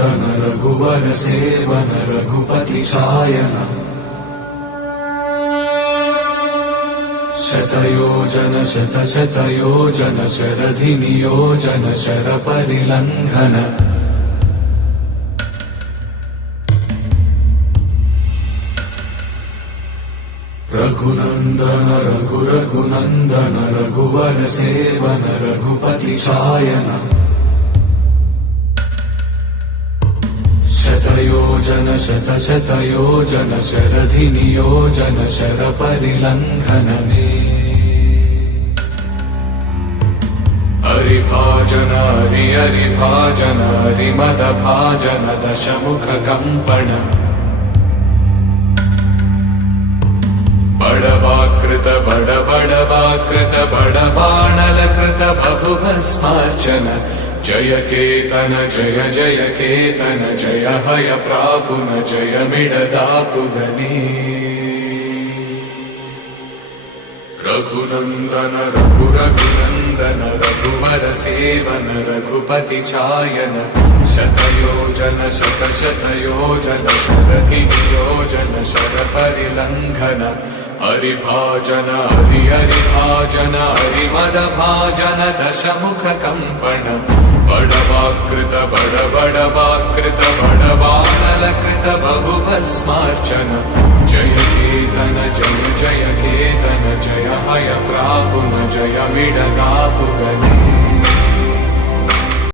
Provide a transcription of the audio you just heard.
रघुनन्दन रघुवर seven Raghupati Shayan शतयोजन शतशतयोजन शरधि नियोजन शरपरिलङ्घन रघुनन्दन रघुनन्दन रघुवर seven Raghupati Shayan शतयोजन शतशतयोजन शरधि नियोजन शरपरिलङ्घन मे हरिभाजन हरिभाजन हरिमदभाजन दशमुख कंपन बड़वाकृत बड़वाकृत बड़बाणलकृत बहुभस्मार्चन जय केतन जय जय केतन जय हय प्रापुन जय मिडदापुगने रघुनन्दन रघुनन्दन रघुवर सेवन रघुपति चायन शतयोजन शतशतयोजन शरधि नियोजन शरपरिलङ्घन हरिभाजन हरिभाजन हरिमदभाजन दशमुख कंपन बड़वाकृत बड़वाकृत बड़बाणलकृत बहुभस्मार्चन जय केतन जय जय केतन जय हय प्रापुन जय मिडदापुगने